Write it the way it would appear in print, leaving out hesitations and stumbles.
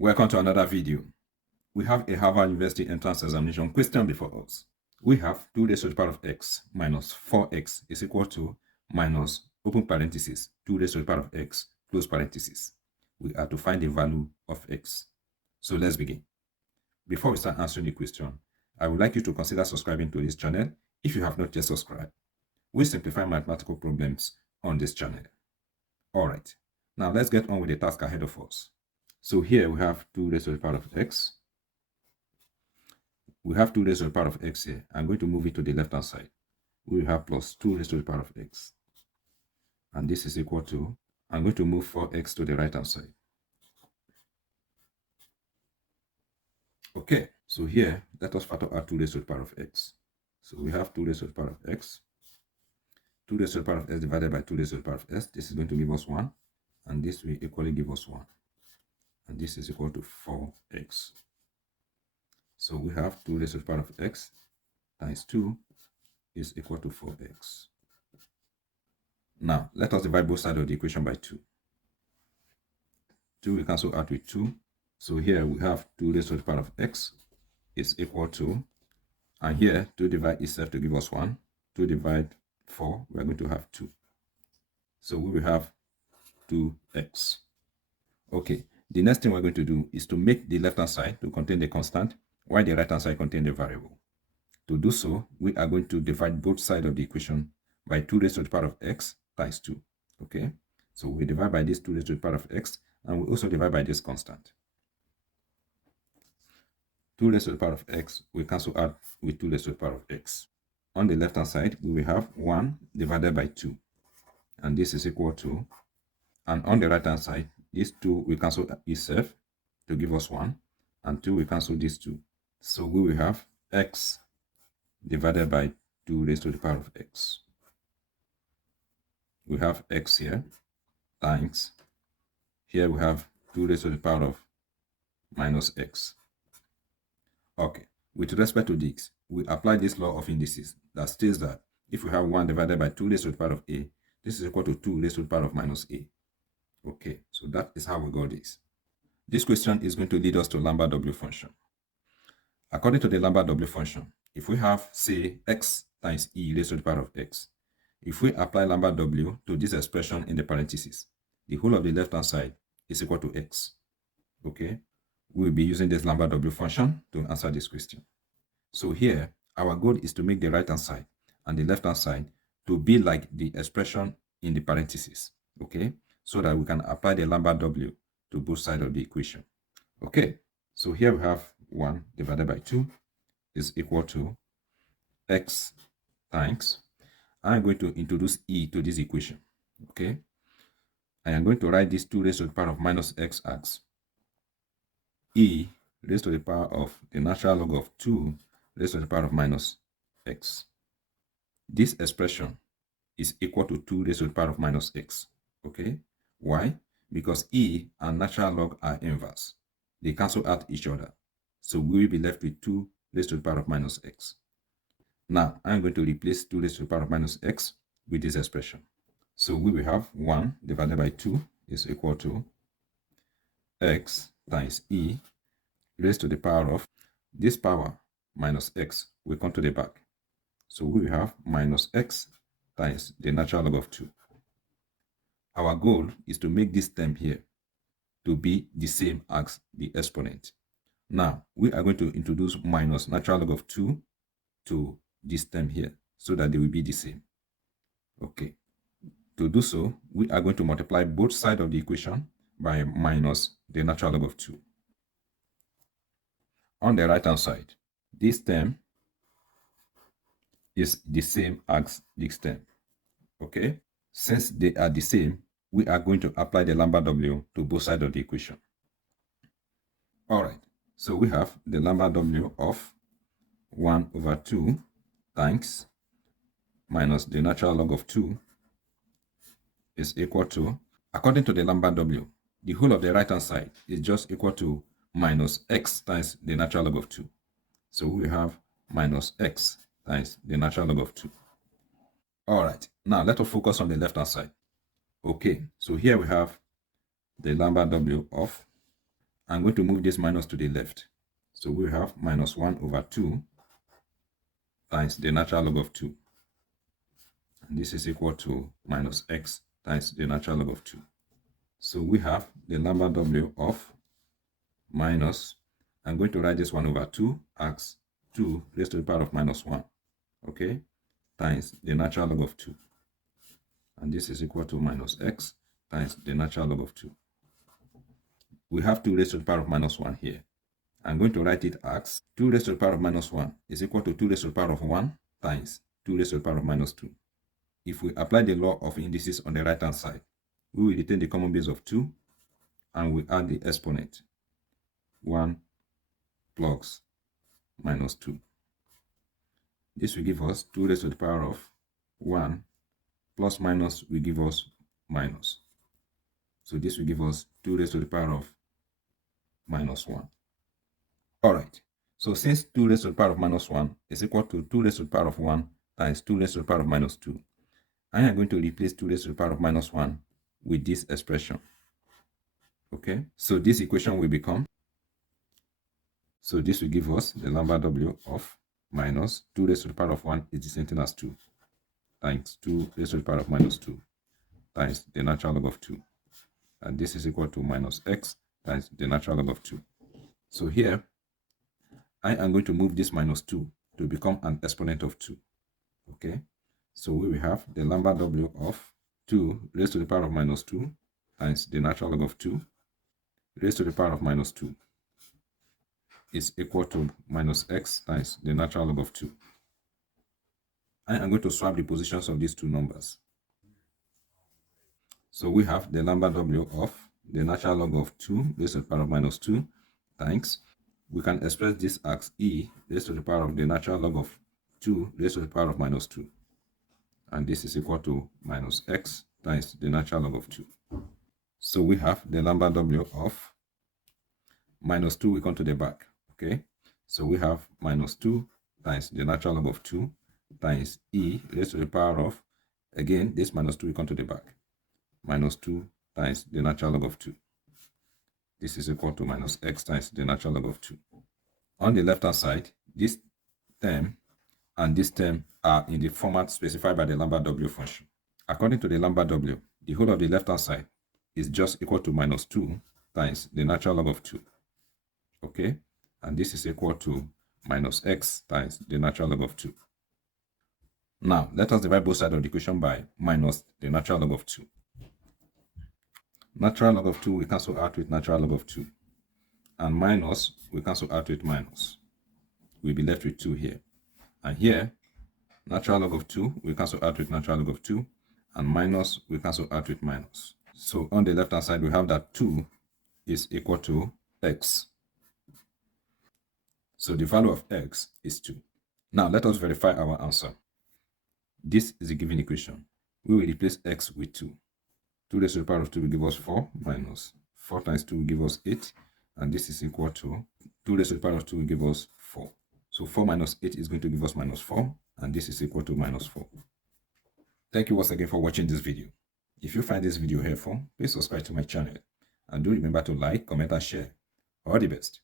Welcome to another video. We have a Harvard University entrance examination question before us. We have 2 raised to the power of x minus 4x is equal to minus open parenthesis 2 raised to the power of x close parenthesis. We are to find the value of x. So let's begin. Before we start answering the question, I would like you to consider subscribing to this channel if you have not yet subscribed. We simplify mathematical problems on this channel. Alright, now let's get on with the task ahead of us. So here we have 2 raised to the power of x. We have 2 raised to the power of x here. I'm going to move it to the left hand side. We have plus 2 raised to the power of x. And this is equal to, I'm going to move 4x to the right hand side. Okay, so here, let us factor out 2 raised to the power of x. So we have 2 raised to the power of x. 2 raised to the power of x divided by 2 raised to the power of s. This is going to give us 1. And this will equally give us 1. And this is equal to 4x. So we have 2 raised to the power of x times 2 is equal to 4x. Now, let us divide both sides of the equation by 2. 2 will cancel out with 2. So here we have 2 raised to the power of x is equal to, and here 2 divide itself to give us 1. 2 divide 4, we are going to have 2. So we will have 2x. Okay, the next thing we're going to do is to make the left hand side to contain the constant, while the right hand side contains the variable. To do so, we are going to divide both sides of the equation by 2 raised to the power of x times 2. Okay, so we divide by this 2 raised to the power of x, and we also divide by this constant. 2 raised to the power of x will cancel out with 2 raised to the power of x. On the left hand side, we will have 1 divided by 2, and this is equal to, and on the right hand side, this 2 will cancel itself to give us 1, and 2 will cancel these 2. So we will have x divided by 2 raised to the power of x. We have x here times, here we have 2 raised to the power of minus x. Okay, with respect to this, we apply this law of indices that states that if we have 1 divided by 2 raised to the power of a, this is equal to 2 raised to the power of minus a. Okay, so that is how we got this. This question is going to lead us to Lambert W function. According to the Lambert W function, if we have, say, x times e raised to the power of x, if we apply Lambert W to this expression in the parentheses, the whole of the left-hand side is equal to x. Okay, we will be using this Lambert W function to answer this question. So here, our goal is to make the right-hand side and the left-hand side to be like the expression in the parentheses. Okay, so that we can apply the Lambert W to both sides of the equation. Okay, so here we have 1 divided by 2 is equal to x times, I'm going to introduce e to this equation. Okay, I am going to write this 2 raised to the power of minus x as e raised to the power of the natural log of 2 raised to the power of minus x. This expression is equal to 2 raised to the power of minus x. Okay, why? Because e and natural log are inverse. They cancel out each other. So we will be left with 2 raised to the power of minus x. Now, I'm going to replace 2 raised to the power of minus x with this expression. So we will have 1 divided by 2 is equal to x times e raised to the power of, this power minus x will come to the back. So we will have minus x times the natural log of 2. Our goal is to make this term here to be the same as the exponent. Now, we are going to introduce minus natural log of 2 to this term here so that they will be the same. Okay. To do so, we are going to multiply both sides of the equation by minus the natural log of 2. On the right-hand side, this term is the same as this term. Okay? Since they are the same, we are going to apply the Lambert W to both sides of the equation. Alright, so we have the Lambert W of 1 over 2 times minus the natural log of 2 is equal to, according to the Lambert W, the whole of the right-hand side is just equal to minus x times the natural log of 2. So we have minus x times the natural log of 2. Alright, now let us focus on the left-hand side. Okay, so here we have the Lambert W of I'm going to move this minus to the left. So we have minus 1 over 2 times the natural log of 2. And this is equal to minus x times the natural log of 2. So we have the lambda w of minus, I'm going to write this 1 over 2 as 2 raised to the power of minus 1, okay, times the natural log of 2. And this is equal to minus x times the natural log of 2. We have 2 raised to the power of minus 1 here. I'm going to write it as 2 raised to the power of minus 1 is equal to 2 raised to the power of 1 times 2 raised to the power of minus 2. If we apply the law of indices on the right hand side, we will retain the common base of 2 and we add the exponent 1 plus minus 2. This will give us 2 raised to the power of 1 plus minus will give us minus. So this will give us 2 raised to the power of minus 1. Alright, so since 2 raised to the power of minus 1 is equal to 2 raised to the power of 1 times 2 raised to the power of minus 2, I am going to replace 2 raised to the power of minus 1 with this expression. Okay, so this equation will become, so this will give us the lambda w of minus 2 raised to the power of 1 is the same thing as 2 times 2 raised to the power of minus 2 times the natural log of 2. And this is equal to minus x times the natural log of 2. So here, I am going to move this minus 2 to become an exponent of 2. Okay, so we will have the lambda w of 2 raised to the power of minus 2 times the natural log of 2 raised to the power of minus 2 is equal to minus x times the natural log of 2. I am going to swap the positions of these two numbers. So we have the lambda w of the natural log of 2 raised to the power of minus 2 times, we can express this as e raised to the power of the natural log of 2 raised to the power of minus 2. And this is equal to minus x times the natural log of 2. So we have the lambda w of minus 2 will come to the back. Okay, so we have minus 2 times the natural log of 2 times e raised to the power of, again, this minus 2 will come to the back, minus 2 times the natural log of 2. This is equal to minus x times the natural log of 2. On the left hand side, this term and this term are in the format specified by the lambda w function. According to the lambda w, the whole of the left hand side is just equal to minus 2 times the natural log of 2. Okay, and this is equal to minus x times the natural log of 2. Now, let us divide both sides of the equation by minus the natural log of 2. Natural log of 2 we cancel out with natural log of 2. And minus we cancel out with minus. We'll be left with 2 here. And here, natural log of 2 we cancel out with natural log of 2. And minus we cancel out with minus. So on the left hand side, we have that 2 is equal to x. So the value of x is 2. Now let us verify our answer. This is a given equation. We will replace x with 2. 2 raised to the power of 2 will give us 4 minus 4 times 2 will give us 8. And this is equal to 2 raised to the power of 2 will give us 4. So 4 minus 8 is going to give us minus 4. And this is equal to minus 4. Thank you once again for watching this video. If you find this video helpful, please subscribe to my channel. And do remember to like, comment, and share. All the best.